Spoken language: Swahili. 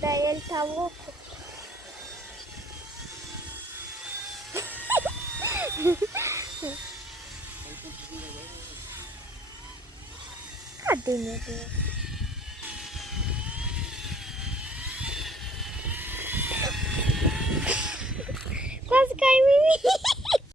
Daí ele tá louco. Cadê, meu Deus? Quase caiu em mim.